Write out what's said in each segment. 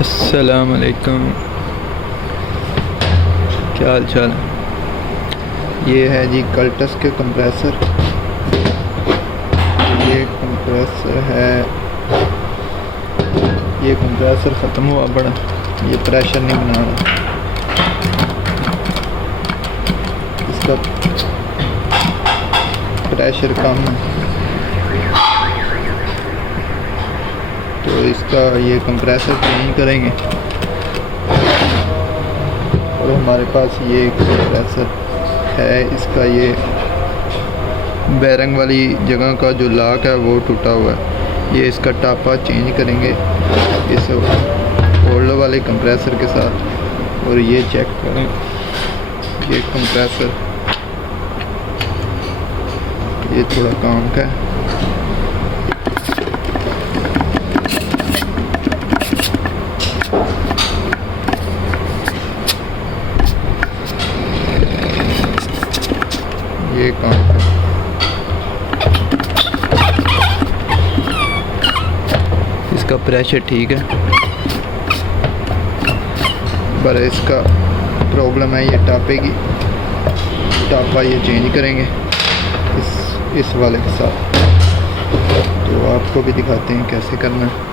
अस्सलाम वालेकुम। क्या हाल चाल है। ये है जी कल्टस के कंप्रेसर। ये कंप्रेसर है, ये कंप्रेसर ख़त्म हुआ बड़ा, ये प्रेशर नहीं बना रहा, इसका प्रेशर कम है तो इसका ये कंप्रेसर चेंज करेंगे। और हमारे पास ये कंप्रेसर है, इसका ये बैरंग वाली जगह का जो लॉक है वो टूटा हुआ है। ये इसका टापा चेंज करेंगे इस होल्डर वाले कंप्रेसर के साथ। और ये चेक करें, ये कंप्रेसर ये थोड़ा काम का है। ये काम का इसका प्रेशर ठीक है, पर इसका प्रॉब्लम है ये टापे की। टापा ये चेंज करेंगे इस वाले के साथ, तो आपको भी दिखाते हैं कैसे करना है।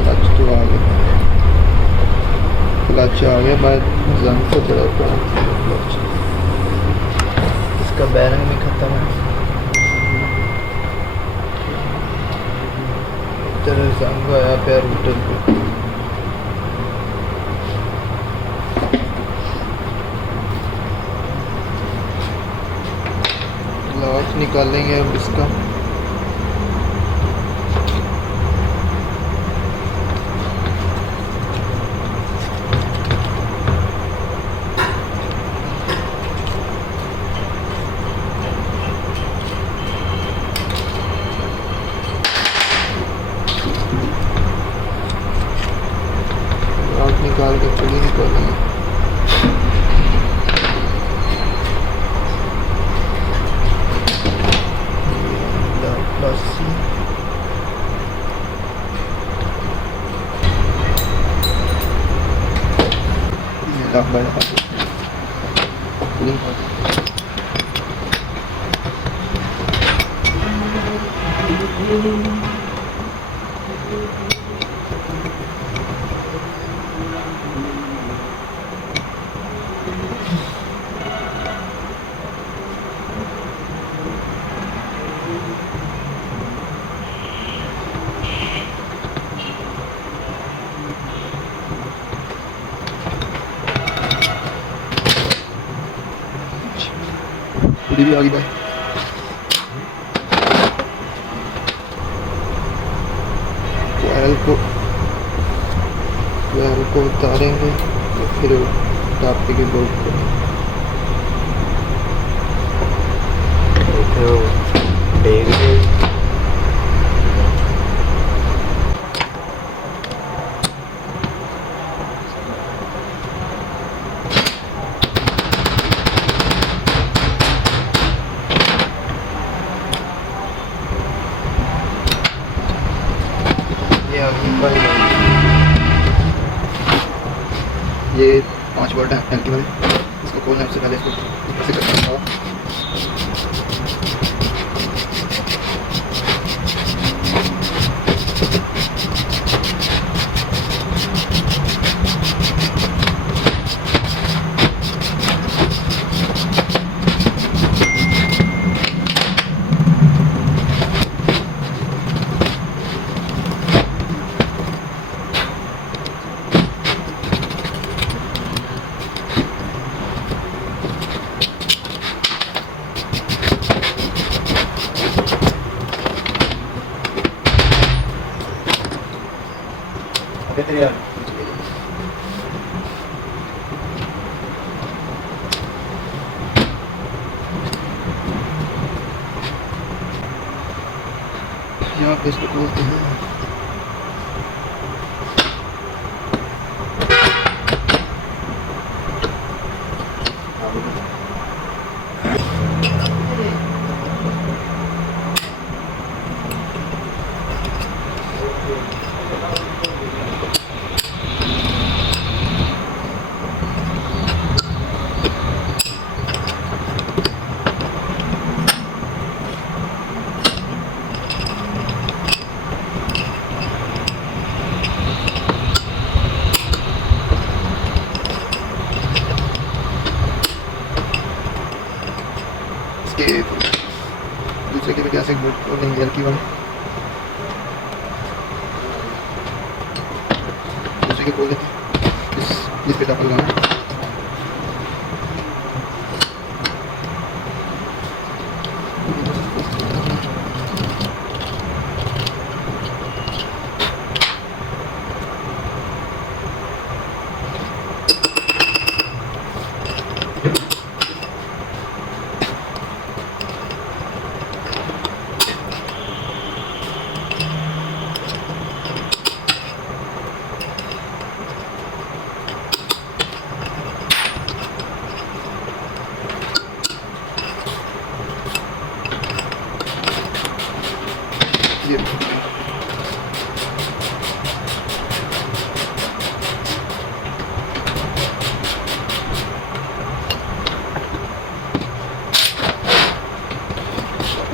क्लच तो आ गया, क्लच आ गया, बाद जंग से चढ़ा पड़ा क्लच। इसका बैरंग भी ख़त्म है, इधर जंग आया पे रूटर पे। लॉक निकालेंगे अब इसका। निकाल के पुली निकालेंगे। पूरी भी आ गई भाई। कोयल को उतारेंगे तो फिर टापे के बोर्ड को ये 5 वोल्ट है टंकी वाले। इसको खोलने से पहले इसको कैसे करना होगा। यहाँ पे इसको खोलते हैं। दूसरे की वजह से खोलेंगे हल्की वाली, दूसरे की खोल देते इस पे टापा लगाना।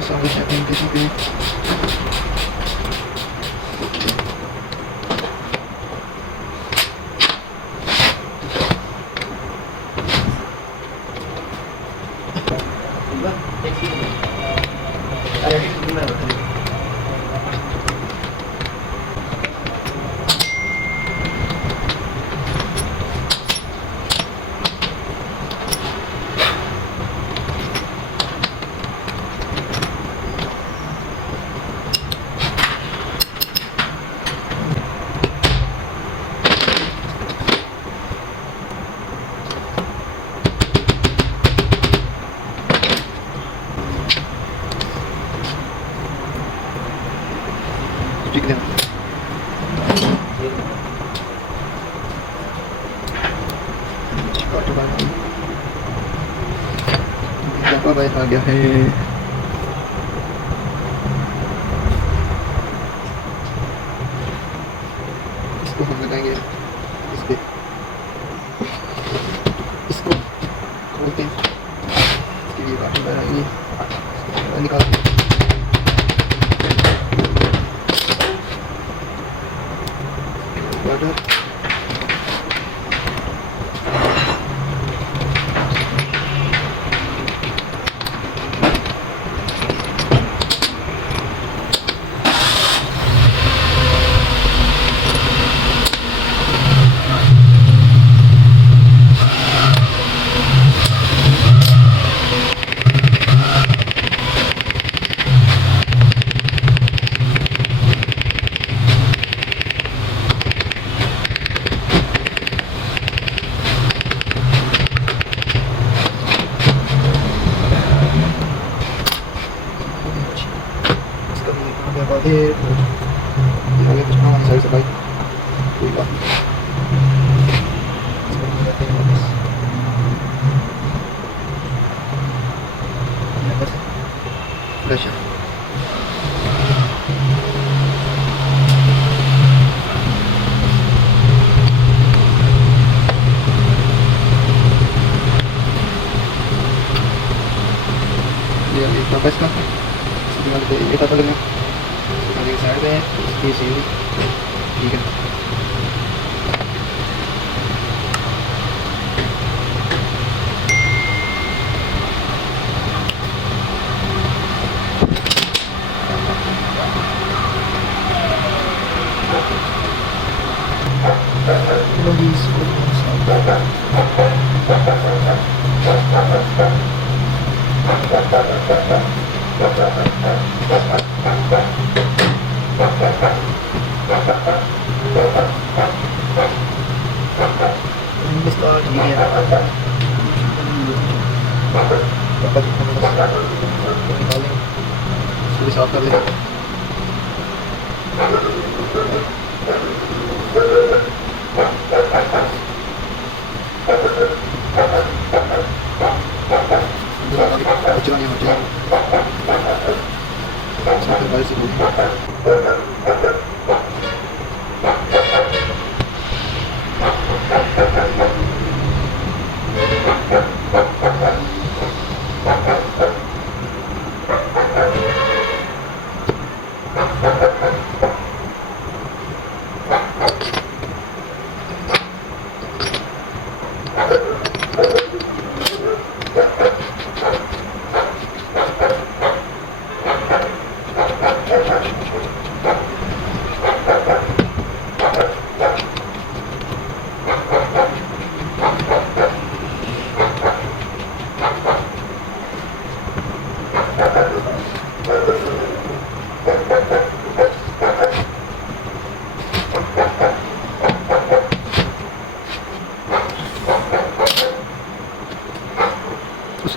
सारे सेटिंग किसी पे आ गया है। इसको हम लगाएंगे इस पे, इसको खोलते हैं, इसके लिए काफी बार आएंगे निकाल वाटर। आगे कुछ काम साइड से भाई कोई बात नहीं। फ्रेश ये वापस का ये पता लगा साइड में इसकी सीढ़ी ठीक है। साफ कर लें।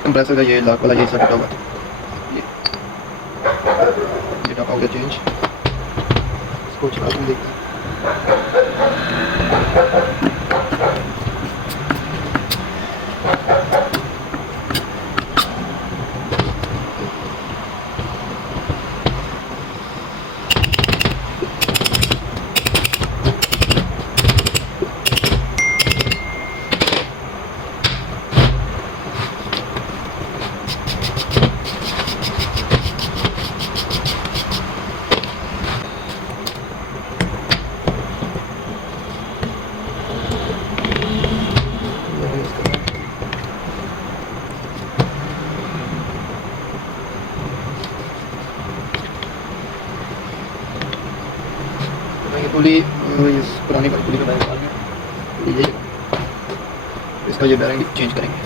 कंप्रेसर का ये लॉक वाला ये सब टूटा हुआ है। ये टॉप हो गया चेंज। इसको चला के देखते हैं। ये पुली इस पुरानी वाली पुली का बैरिंग डाल के ये इसका ये बैरिंग चेंज करेंगे।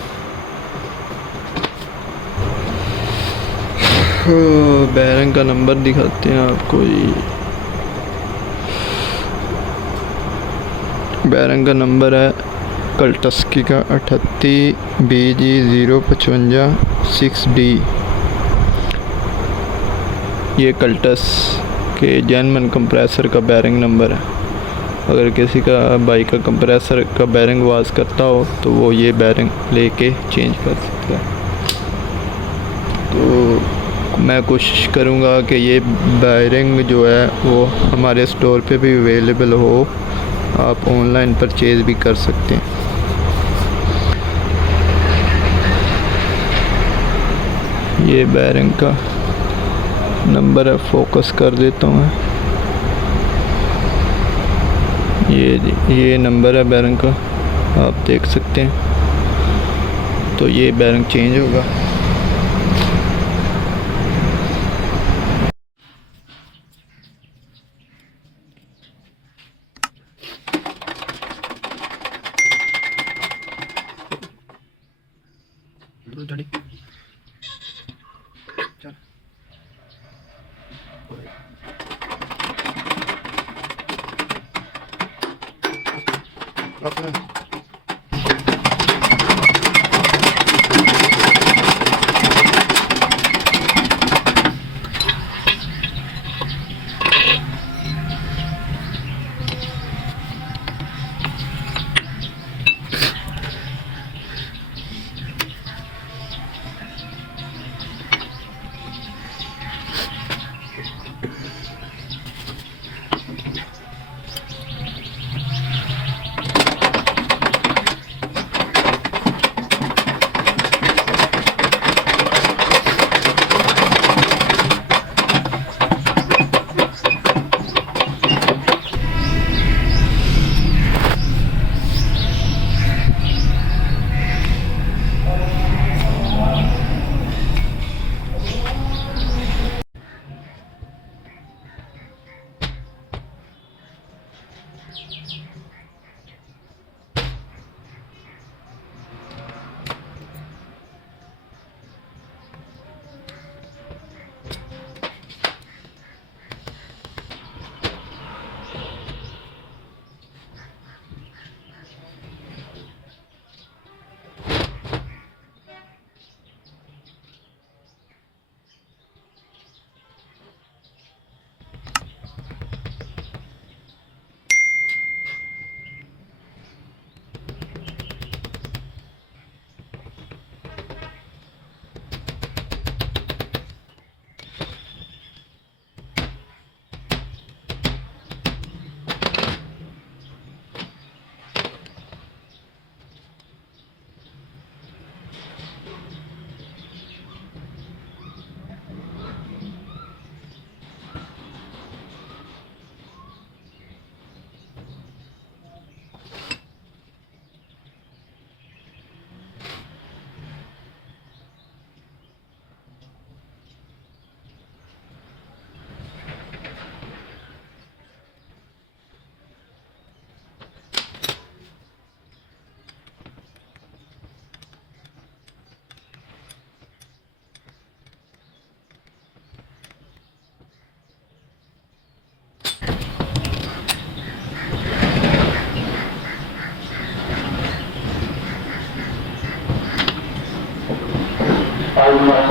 बैरिंग का नंबर दिखाते हैं आपको। ये बैरिंग का नंबर है कल्टस्की का 38BG055 6D। ये कल्टस के जर्मन कंप्रेसर का बैरिंग नंबर है। अगर किसी का बाइक का कंप्रेसर का बैरिंग वास करता हो तो वो ये बैरिंग लेके चेंज कर सकता है। तो मैं कोशिश करूँगा कि ये बैरिंग जो है वो हमारे स्टोर पे भी अवेलेबल हो, आप ऑनलाइन परचेज़ भी कर सकते हैं। ये बैरिंग का नंबर है, फोकस कर देता हूँ। ये नंबर है बैरिंग का, आप देख सकते हैं। तो ये बैरिंग चेंज होगा।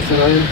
Israel.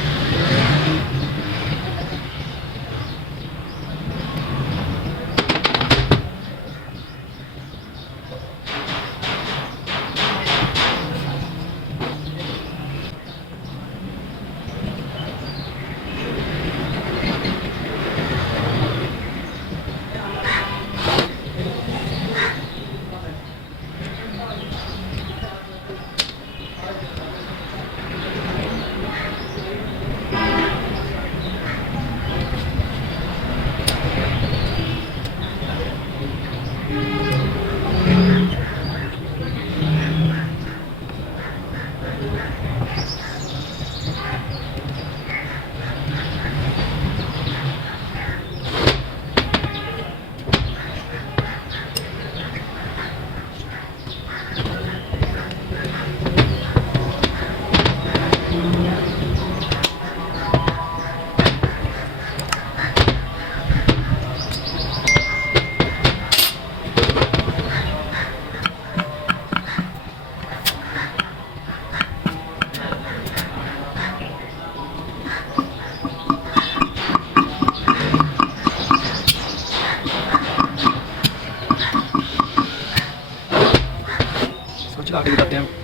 चला के दिखाते हैं।